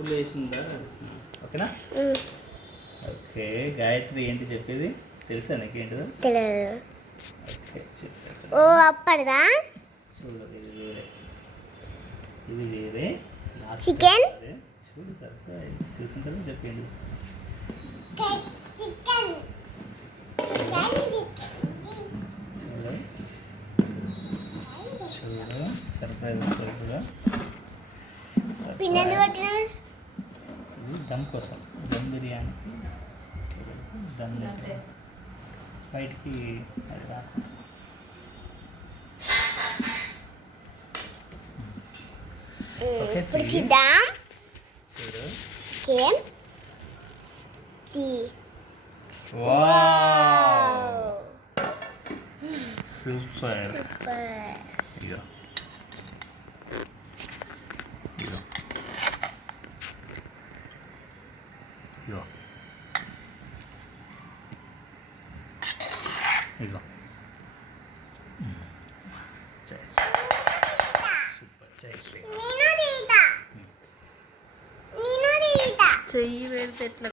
Full వేసిందా? ఓకేనా? Okay. Gayatri ఏంటి చెప్పేది తెలుసా నీకేంటిదో? తెలియదు. ఓకే చెప్పేది. ఓ అప్పటిదా చూడు ఇది వేరే చికెన్ చూడు సర్ప్రైజ్ చూసుంటుంది చెప్పండి. చికెన్ చూడు సర్ప్రైజ్ వస్తుంది కూడా. పిన్నెందు పట్టిన ఇది దమ్ కోసం, దమ్ బిర్యానీ. దమ్ బయటికి అది రా. ఇప్పుడు చూద్దాం. చూడు. Came wow super. సూపర్. ఇగో ఇగో ఇగో ఇగో సూపర్. చెయ్యి పెడితే ఎట్లా